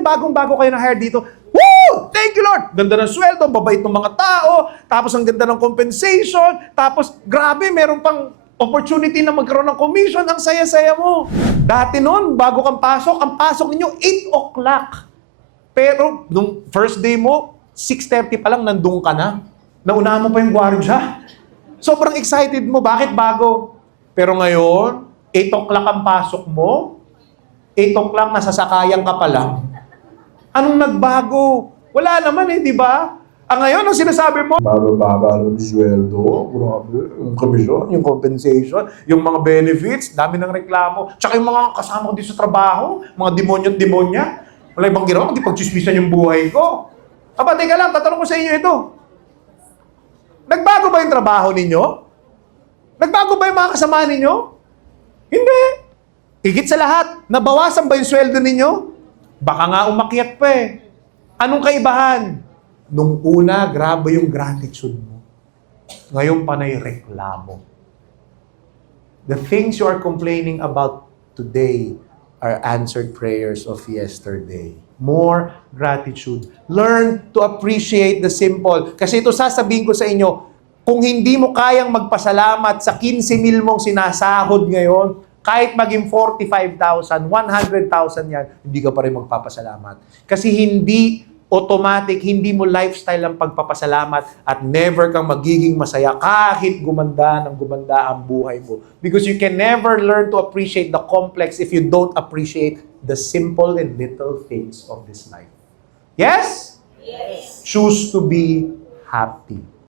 ngayon, bagong-bago kayo na-hire dito, woo! Thank you, Lord! Ganda ng sweldo, babait ng mga tao, tapos ang ganda ng compensation, tapos grabe, meron pang opportunity na magkaroon ng commission, ang saya-saya mo. Dati noon, bago kang pasok, ang pasok ninyo, 8 o'clock. Pero, nung first day mo, 6:30 pa lang, nandun ka na. Naunahan mo pa yung gwardya. Sobrang excited mo. Bakit bago? Pero ngayon, 8 o'clock ang pasok mo, 8 o'clock nasasakayan ka pa lang. Anong nagbago? Wala naman di ba? Ngayon, ang sinasabi mo, baba ng sweldo, grabe, yung commission, yung compensation, yung mga benefits, dami ng reklamo, tsaka yung mga kasama ko dito sa trabaho, mga demonyo at demonya, wala ibang ginawa, magpagchismisan yung buhay ko. Aba, teka lang, tatanong ko sa inyo ito. Nagbago ba yung trabaho ninyo? Nagbago ba yung mga kasama ninyo? Hindi. Higit sa lahat, nabawasan ba yung sweldo ninyo? Baka nga umakyat pa eh. Anong kaibahan? Nung una, grabe yung gratitude mo. Ngayon panay reklamo. The things you are complaining about today are answered prayers of yesterday. More gratitude. Learn to appreciate the simple. Kasi ito sasabihin ko sa inyo, kung hindi mo kayang magpasalamat sa 15,000 mong sinasahod ngayon, kahit maging 45,000, 100,000 yan, hindi ka pa rin magpapasalamat. Kasi hindi automatic, hindi mo lifestyle ang pagpapasalamat at never kang magiging masaya kahit gumanda ng gumanda ang buhay mo. Because you can never learn to appreciate the complex if you don't appreciate the simple and little things of this life. Yes? Yes. Choose to be happy.